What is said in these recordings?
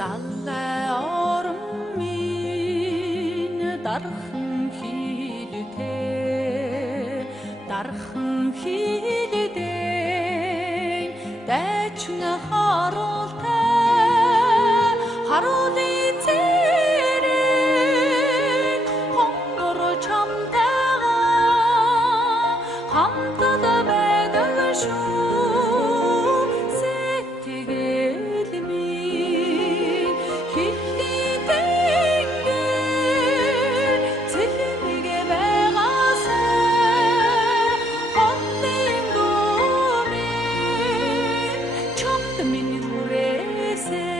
Далай орон минь дархан хилтэй дархан хилтэй дэчн харуултай харуулын цэрэг хонгор чамтайгаа хамтад байдаг шүү сэтгэл минь хилтэй тэнгэр цэлмэгэ байгасаа хотын дүүрэн чамд минь хүрээсээ.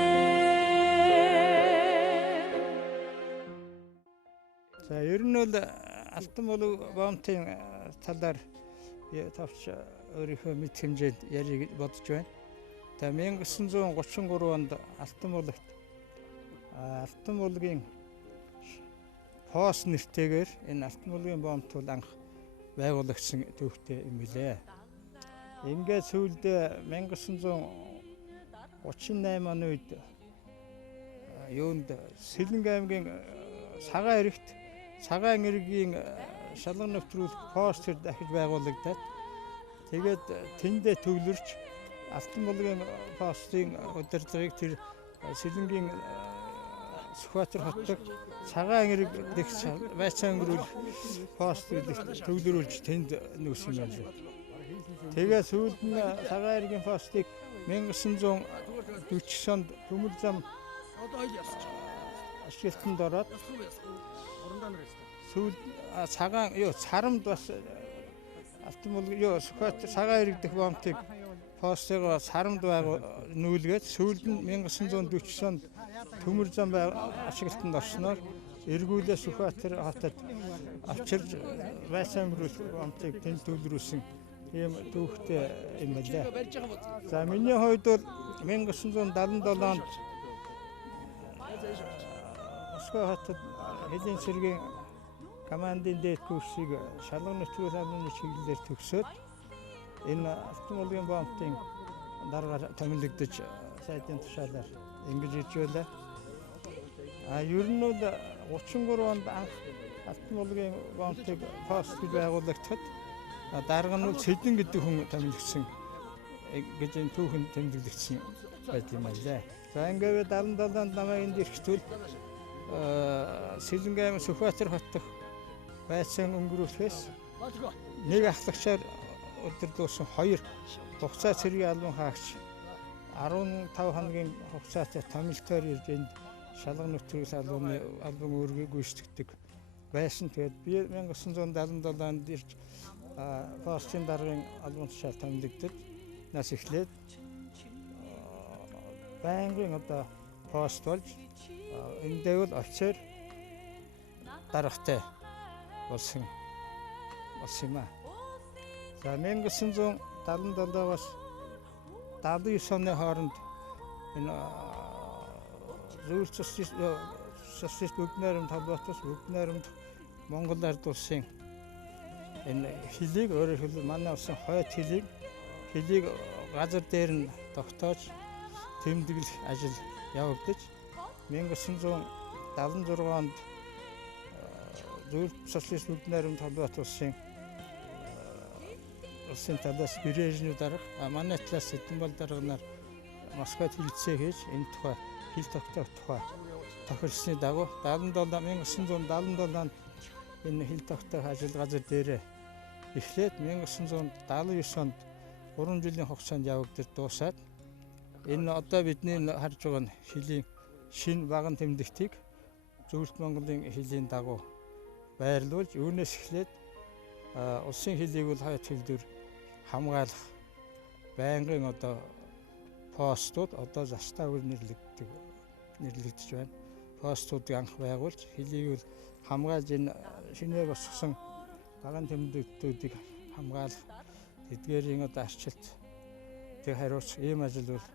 За ер нь бол Алтан болов боомтын талаар тавч өөрийнхөө мэд хэмжээнд ярих гэж бодож байна. Тэгээ 1933 онд Алтан булгийн пост нэртэйгээр энэ Алтан булгийн боомт бол анх байгуулагдсан төвхтэй юм билээ. Ингээд сүүлдээ 1938 оны үед юунд Сэлэнг аймгийн цагаан эргийн шалган нэвтрүүлэх пост дахиж байгуулагдаад тэгээд тэндээ төвлөрч Алтан булгийн постын удирдлагыг тэр Сэлэнгийн Сүхбаатар хотод цагаан эрэг дэх байцаан өнгөрүүл пост төвлөрүүлж тэнд нүүсэн юм байна. Тэгээд сүүлд нь цагаан эргийн постыг 1940 онд төмөр зам ашиглалтанд ороод сүүл царамд бас Алтан булгийн Сүхбаатар цагаан эрэг дэх боомтыг постыг сарамд нүүлгээд сүүлд нь 1940 онд төмөр зам ашиглалтанд орсноор эргүүлээ Сүхбаатар хотод авчирж байцаан өнгөрүүлэх боомтыг тэнд төвлөрүүлсэн ийм төвхтэй юм байна. За миний хувьд бол 1977 онд Москва хотод хэдийн цэргийн командын дээд курсыг шалган нэвтрүүлэх албаны чиглэлээр төгсөөд энэ Алтан булгийн боомтын дараагаар томилогдож сайдын тушаалаар ингэж ирж байлаа. Ер нь бол 33 онд анх Алтан булгийн боомтыг пост гэж байгуулагдахад дарга нь Цэдэн гэдэг хүн томилогдсон гэж энэ түүхэн тэмдэглэгдсэн байт юм байна. За ингээд 77 онд намайг энд ирэхдээ Сэлэнг аймаг Сүхбаатар хот дох байцаан өнгөрүүлэхээс нэг ахлагчаар удирдуулсан 2 хугацаа цэргийн албан хаагч 15 хоногийн хугацаатай томилтоор ирж энд шалган нэвтрүүлэх албан үүргийг гүйцэтгэдэг байсан. Тэгээд би 1977 онд ирж постын даргын албан тушаал томилогдод нас эхлээд байнгын одоо пост болж эндээ бол офицер даргатай болсон юм аа. За 1977-аас 79 оны хооронд энэ зөвлөлт социалист бүгд найрамд холбоотос бүгд найрамд Монгол ард улсын энэ хөлийг өөрөөр хэлбэл манай улсын хойд хөлийг газар дээр нь тогтоож тэмдэглэх ажил явагдаж 1976 онд зөвлөлт социалист бүгд найрамд холбоотос улсын талаас Брежнев дарга манай талаас Сэдэнбал дарга нар Москвад хилцээ хийж энэ тухай хил тогтоох тухай тохирсны дагуу 1977 онд энэ хил тогтоох ажил газар дээрээ эхлээд 1979 онд 3 жилийн хугацаанд явагдаж дуусаад энэ одоо бидний харж байгаа хилийн шинэ баган тэмдэгтийг Зөвлөлт Монголын хилийн дагуу байрлуулж үүнээс эхлээд улсын хилийг бол хойд хилдэр хамгаалах байнгын одоо постууд одоо заставаар нэрлэгдэж байна. Постуудыг анх байгуулж хилийг бол хамгаалж энэ шинээр босгосон баган тэмдэгтүүдийг хамгаалах эдгээрийн одоо арчилт тэг хариуц ийм ажил бол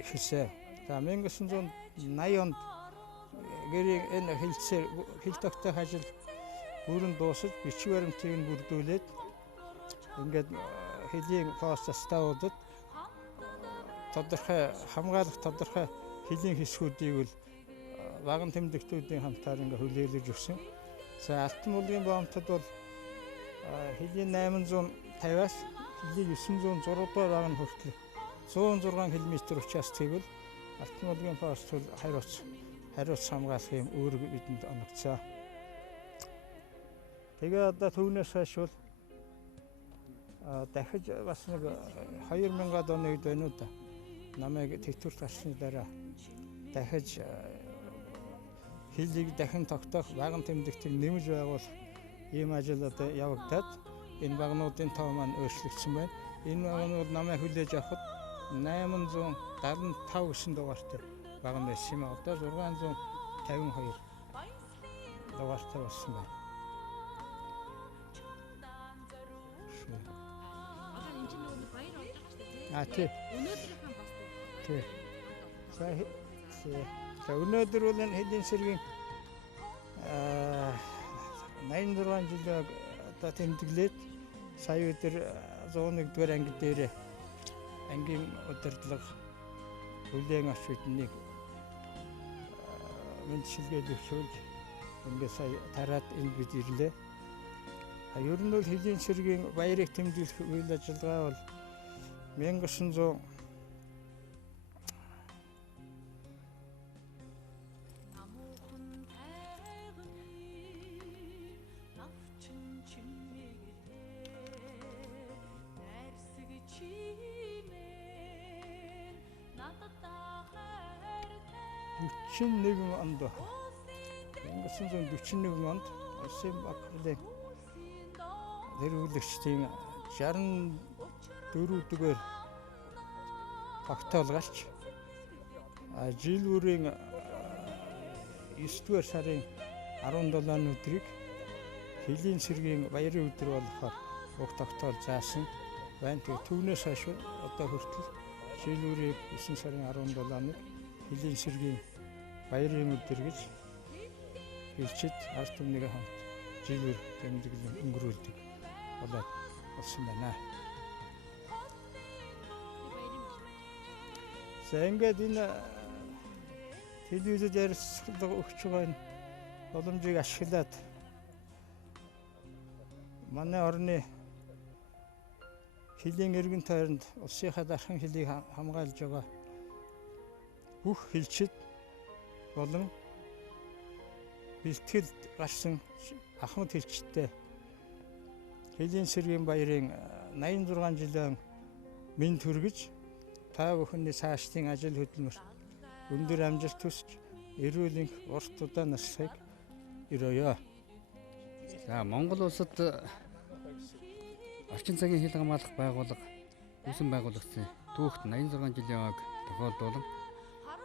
эхэлсэн. За 1980 онд гэрийн энэ хил тогтоох ажил бүрэн дуусаж бичиг баримтыг нь бүрдүүлээд ингээд хэлийн пост заставуудад тодорхой хамгаалах тодорхой хэлийн хэсгүүдийг бол баган тэмдэгтүүдийн хамтаар ингээ хүлээлгэж өгсөн. За Алтан булгийн боомтод бол хэлийн 850-аас хэлийн 906 дугаар баган хүртэл 106 км участгийг бол Алтан булгийн пост бол хариуц хамгаалах юм үүрэг бидэнд оногцоо. Тэгээ одоо түүнээс хойш бол дахиж бас нэг 2000-аад оны үед байна уу да. Намайг тэтгэврт гарсны дараа дахиж хэлийг дахин тогтоох, баган тэмдэгтийг нэмж байгуулах ийм ажил одоо явагдаад энэ багнуудын тоо маань өөрчлөгдсөн байна. Энэ багнууд намайг хүлээж авахд 875 гэсэн дугаартай баган байсан юм. Одоо 652 дугаартай болсон байна. Тий. Өнөөдрийнхэн бас тий. За өнөөдөр бол энэ хэдийн сэргийн 86 жилээ одоо тэмдэглээд сая өдөр 101-р анги дээр ангийн удирдлага хүлээн авч биднийг мэдчилгээд өгшөөж ингээд сая тараад энд бид ирлээ. Ер нь бол хэдийн сэргийн баярыг тэмдэглэх үйл ажиллагаа бол 1900 41 онд 1941 онд Улсын баг хурлын нэрвүүлэгчдийн 64-р тогтоол гарч жил бүрийн 9-р сарын 17-ны өдрийг хэлийн сэргийн баярын өдөр болохоор уг тогтоол заасан байна. Тэгээ түүнээс хойш одоо хүртэл жил бүрийн 9 сарын 17-ны хэлийн сэргийн баярын өдөр гэж хэлчихэд ард түмнийгээ хамт жил бүр тэмдэглэн өнгөрүүлдэг болоод болсон байна. За ингээд энэ телевизэд ярилцлага өгч байгаа энэ боломжийг ашиглаад манай орны хэлийн эргэн тойронд улсынхаа дархан хэлийг хамгаалж байгаа бүх хэлчид болон бэлтгэлд гарсан ахмад хэлчтэй хэлийн сэргийн баярын 86 жилийн мэнд хүргэж та бүхний цаашдын ажил хөдөлмөрт өндөр амжилт хүсч эрүүл энх урт удаан наслахыг өрөөё. За Монгол улсад орчин цагийн хил хамгаалах байгууллага үүсэн байгуулагдсан түүхт 86 жилийн ойг тохиолдуулан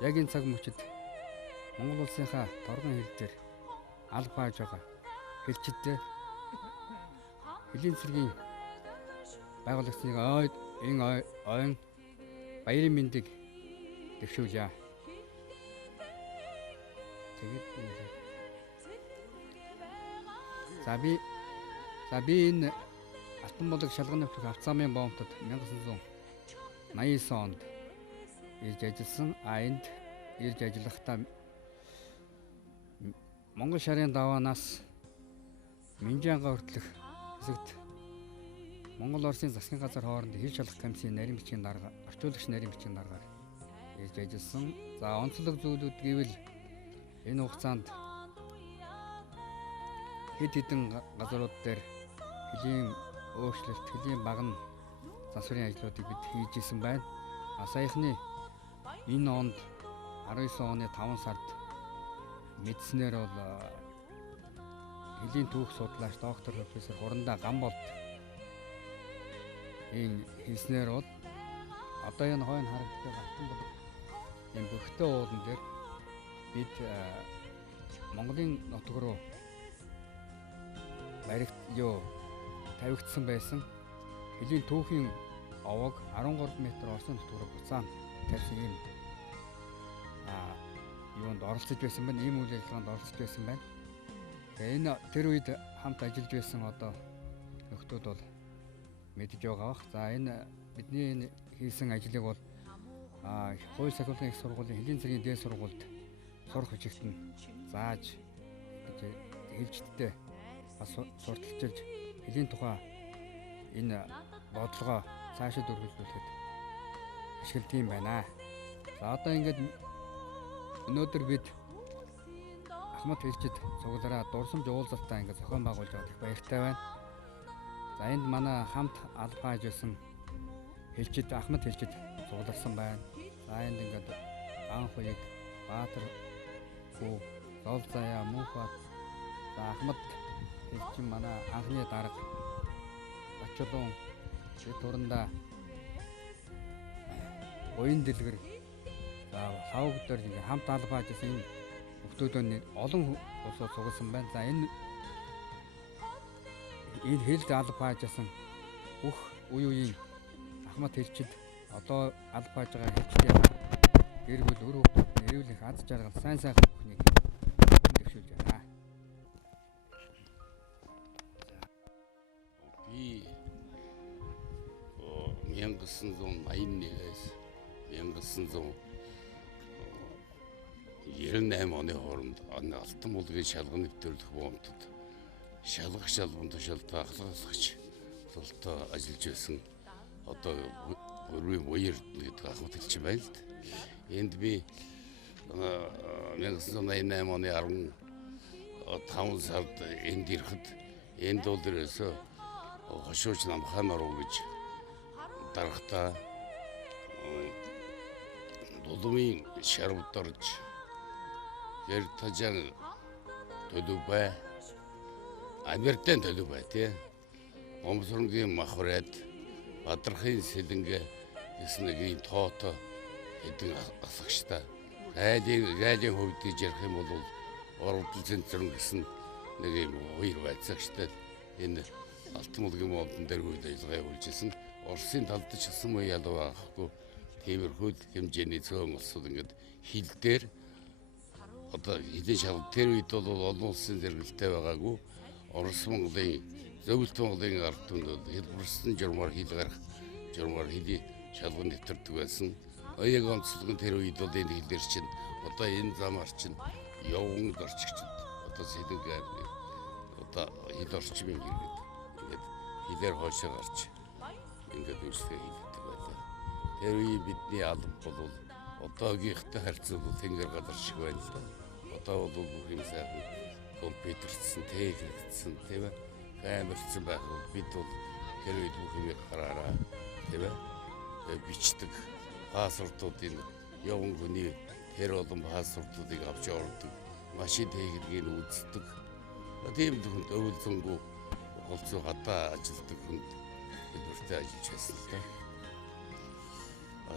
яг энэ цаг мөчид Монгол улсынхаа торгон хил дээр алба хааж байгаа хэлчидтэй хэлийн цэргийн байгуулагчдын энэ ойн баярын мэндийг дэвшүүлье. Тэгээд за би энэ Алтан булаг шалган нэвтрэх авц замын боомтод 1989 онд ирж ажилласан. Энд ирж ажиллахдаа Монгол шарын даваанаас Минжанга хүртэлх хэсэгт Монгол Оросын засгийн газар хооронд хил шалгах комиссийн нарийн бичгийн дарга, орчуулагч нарийн бичгийн даргаар ирж ажилласан. За онцлог зүйлүүд гэвэл энэ хугацаанд хэд хэдэн газрууд дээр хэлийн өөрчлөлт, хэлийн багна засварын ажлуудыг бид хийж исэн байна. Саяхны энэ онд 19 оны 5 сард мэдснээр бол хэлийн түүх судлаач доктор профессор Гурандаа Гамболд энэ хэлснээр бол одоо энэ хойно харагддаг Алтан булаг энэ бөхтөө уулан дээр бид Монголын нутаг руу тавигдсан байсан хэлийн түүхийн овог 13 м Оросын нутаг руу буцаан тавьсан юм юунд оролцож байсан байна. Ийм үйл ажиллагаанд оролцож байсан байна. Тэгээ энэ тэр үед хамт ажиллаж байсан одоо нөхдүүд бол мэдж байгаа бах. За энэ бидний энэ хийсэн ажлыг бол Хууль сахилгын их сургуулийн хэдийн цагийн дээд сургуульд сурах хүчигт нь зааж гэж хэлждтэй бас сурталчилж хэлийн тухай энэ бодлогоо цаашид үргэлжлүүлэхэд ашигладаг юм байна. За одоо ингээд өнөөдөр бид Ахмад хэлчид цуглараа дурсамж уулзалтаа ингээд зохион байгуулж байгаа их баяртай байна. За энд манай хамт албаа ажилласан хэлчид Ахмад хэлчид цугларсан байна. За энд ингээд анх уяг Баатар хүү Зол заяа Мөнхбат за Ахмад хэлчин манай анхны дарга Бачулуун тэр туранда уян дэлгэр за лавгдаар ингээ хамт албаа ажилласан энэ хүмүүсийн олон улсууд цугласан байна. За энэ хэлд албаа ажилласан бүх үе үеийн Ахмад хэлчид одоо албааж байгаа хэлчдийн гэр бүл өр хүүхдүүд эрүүл их аз жаргал сайн сайхан бүхнийг төвшүүлж байна. Би 1981-ээс 1998 оны хооронд Алтан булгийн шалган нэвтрүүлэх боомтод шалгах шалган тушаалтай ахлагч тултаа ажиллаж байсан. Одоо өрийн буяр гэдэг Ахмад хэлчин байна л да. Энд би 1988 оны 15 сард энд ирэхэд энд бол ерөөсөө хошууч намхан оров гэж дарахтаа дулмын шарвд орж гэр тажаан төлөвбай Америктэн төлөвбай тий Омсронгийн махвраад Бадрахын сэлэнгэ гэсэн нэг юм тоото хэдэн асагчтай гайлын хувьд гэж ярих юм бол оролдол центр гэсэн нэг юм хоёр байцаагчтай энэ Алтан булгийн модон дээр үйл ажиллагаа явуулжсэн. Оросын талд ч гэсэн муу ялуу байхгүй тиймэрхүү хэмжээний цөөн улсууд ингээд хил дээр одоо хэдийн шалгалт тэр үед бол олон улсын зэрэгэлтэй байгаагүй Орос Монголын зөвлөлт Монголын ард түмэд хэлбэрсэн журмаар хил гарах журмаар хэдий шалган нэвтэрдэг байсан. Яг онцлог нь тэр үед бол энэ хилээр чинь одоо энэ замаар чинь явган орчигчд одоо сэлэг одоо хил орчмын иргэд ингээд хилээр хоошоо гарч ингээд үйлчлэгээ хийдэг байлаа. Тэр үе бидний алба бол одоогийнхтай харьцуулбал тэнгэр газар шиг байна л да. Одоо бол бүх юм сайхан компьютерчсэн, техникчсэн тийм ээ. Камерчсэн байх бид бол тэр үед бүх юм хараараа тийм ээ. Бичдэг пассвортуудын явган хүний тэр олон пассвортуудыг авч ордог. Машин техникийг үздэг. Тийм дүнд өвөлзөнгөө холцоо гадаа ажилтдаг хүнд бидэртэй ажиллаж байсан л да.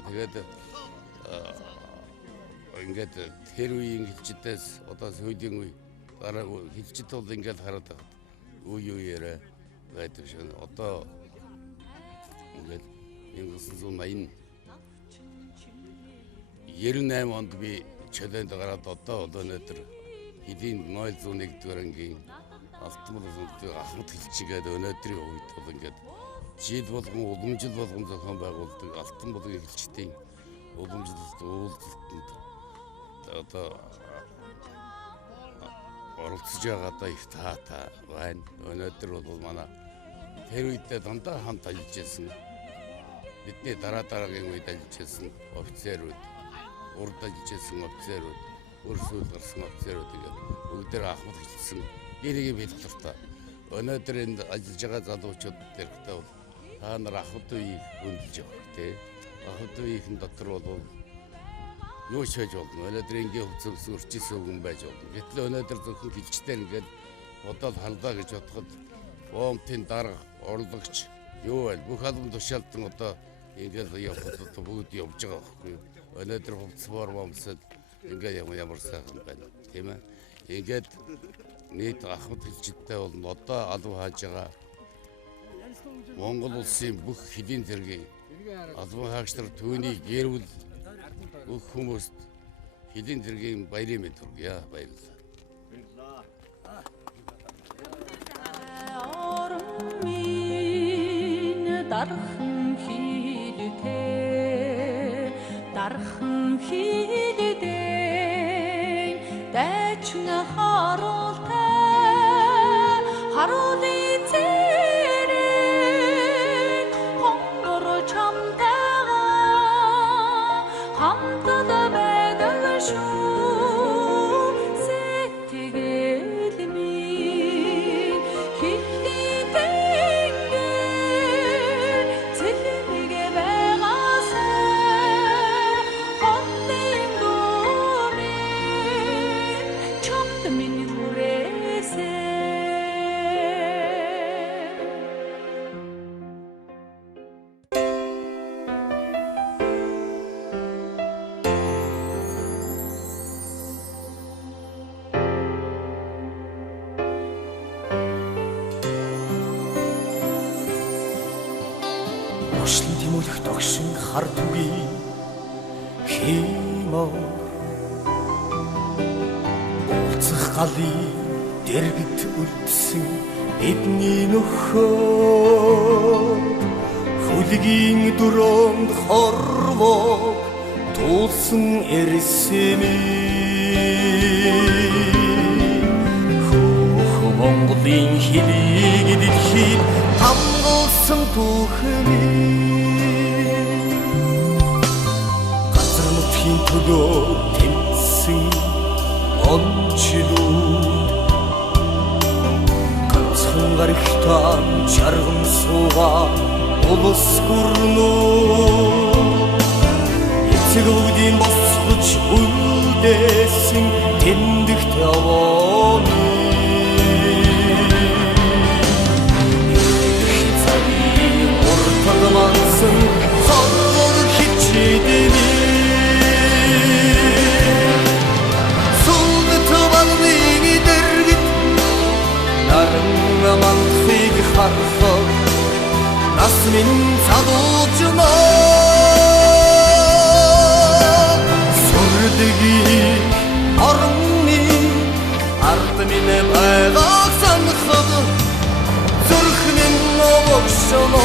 Тэгээд ингээд тэр үеийн хэлчдээс одоо сүүлийн үе дараа хэлчд бол ингээд хараад байгаа. Үе үеэрээ байдаг шин одоо ингээд 1998 онд би чөлөөнд гараад одоо өнөөдөр хэдийн 0.1-р ангийн Алтан булгийн Ахмад хэлчигээд өнөөдрийн үед бол ингээд жил болгон уламжил болгон зохион байгуулдаг Алтан булгийн хэлчдийн уламжлалт уулзалтанд одоо оролцож байгаадаа их таатай байна. Өнөөдөр бол манай тэр үедээ дандаа хамт ажиллаж байсан. Бидний дараагийн үед ажиллаж байсан офицерүүд, урд ажиллаж байсан офицерүүд, өрсөөл гарсан офицерүүд гэдэг бүгдээр Ахмад хэлсэн гэрийн бэлтгэртэй. Өнөөдөр энд ажиллаж байгаа залуучууд дэрхтээ бол та нар Ахмад үеийг хөндлөж явах тий. Ахмад үеийн дотор бол юу ч хийж болно. Өнөөдөр ингийн хөвцөс өрчсөн хүн байж болно. Гэтэл өнөөдөр зөвхөн хэлчтэй ингээд бодоод халдаа гэж бодоход боомтын дарга орлогч юу вэ? Бүх албан тушаалтан одоо ингээд явхад бүгд явж байгаа байхгүй юу? Өнөөдөр хөвцс формомсод ингээд ямар сайхан байна. Тийм ээ. Ингээд нийт Ахмад хэлчидтэй бол одоо албан хааж байгаа Монгол улсын бүх хэдийн зэргийн албан хаагч нар түүний гэрвэл бүх хүмүүст хэдийн зэргийн баярын мэнд хүргье. Баярлалаа. Ормын дархан хилтэй дархан хилэдэн дайчин харуултай харуулын цэрэг хонгор чамтайгаа хамтад байдаг шүү сэтгэл минь хихний тэнгэр цэлмигэ байгасай хотын дүүрэн чамд миний хүрээсэй. Ошлон тимүүлэх догшин хар түгий химор уулзах галын дэргэд үлдсэн бидний нөхөө хүлгийн дөрөнд хорвоо туулсан эрсэми Монголын хэлийг дэлхийд хамгаалсан түүхний газар нутгийн төлөө тэмцсэн онцлог ганцхан гарагтаа чарган суугаа улс гүрнөө эцэг өвдийн босгож үлдээсэн тэмдэгт яваа Mansun sorur hiçidini Suldı tuvalını dergit Narın mantık harfa Nasmin saducuna Sordigi armi Ardımine baygaksan kılı Zırhının ovukşunu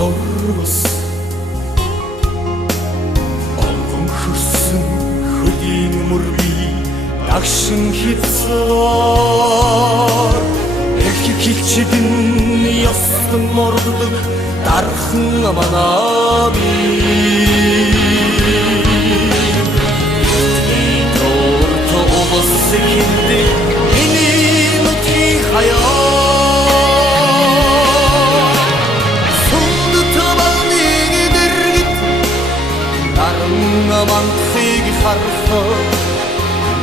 Sorgos Olgun hırsın hıdin murbi Dağşın hitsar Erkek kilçidin yastın morduduk Darhın aman abi Tortu olası sekildi Yeni mutki hayal Mantık harfı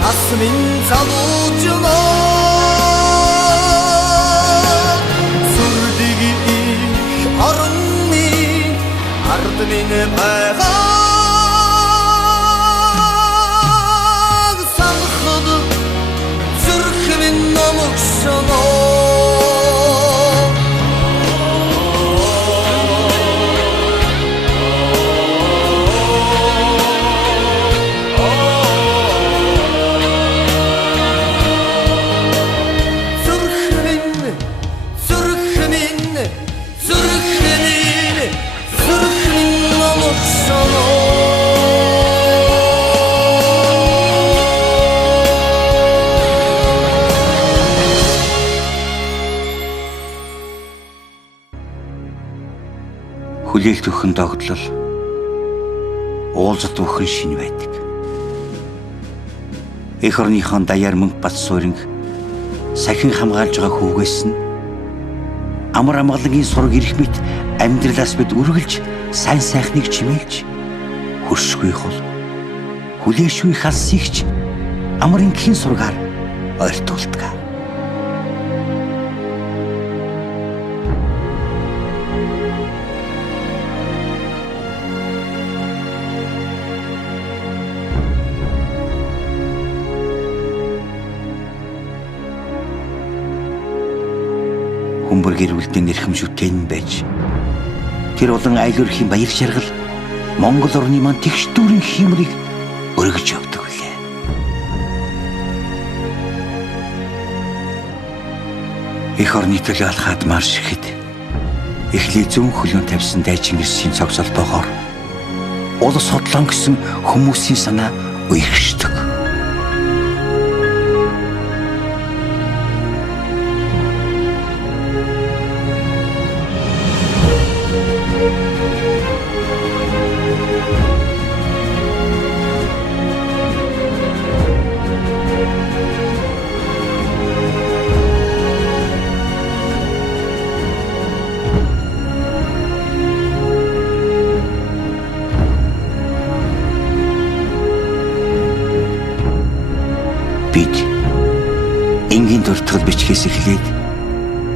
Nasmin zalucuna Sürdüğü ilk arınni Ardımine baygak Sanıkıdı Zürkümün namukşana Хүлээлт өгөх догтлол уулзалт өгөх шин байдаг. Эх орныхон даяар мөнх бат сууринг сахин хамгаалж байгаа хүүгээс нь амар амгалангийн сураг ирэх мэт амьдралаас бид үргэлж сайн сайхныг чимэглэж хөршгүй хол хүлээшгүй халсыгч амар ингийн сургаар ойртуулдаг. Хүмбэр гэр бүлдийн эрхэмшүүлтэй нь байж тэр болон айл өрхийн баяр шаргал Монгол орны маань тэгш дүүрэн хиймрийг өргөж явдаг үлээ. Эх орны төлөө алхаад марш ихэд эхлээ зүүн хөлөөн тавьсан дайчин гэрсийн цогцолтойгоор улс хотлон гэсэн хүмүүсийн санаа уягшдаг. Бид энгийн дуртгал бичгээс эхлээд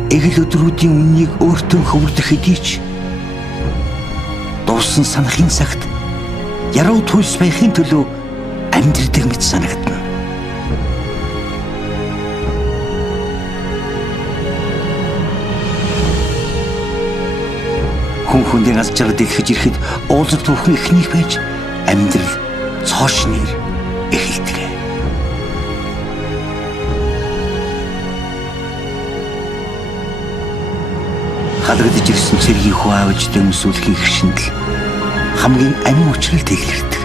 эгэл өдрүүдийн үннийг өөртөө хөвөрдөх хэдий ч дууссан санахын цагт яруу туйлс байхын төлөө амьдрдаг мэт санагдана. Хүн хүндийн аз жаргал дэлгэж ирэхэд уулзалт бүхэн эхнийх байж амьдрал цоошнэр эхэлдэг. Халагдж ирсэн цэргийн хүү аавчтай өмсүүлэхийн хэршиндл хамгийн амин учрал тэглэрдэг.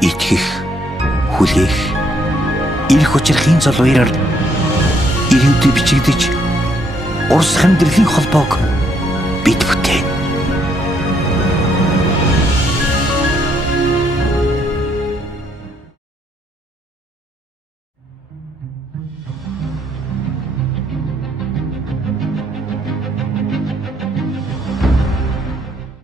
Итгэх, хүлээх, ирэх учрахын зол уяраар ирээдүйд бичигдэж урс амьдралын холбоог бид бүтээн.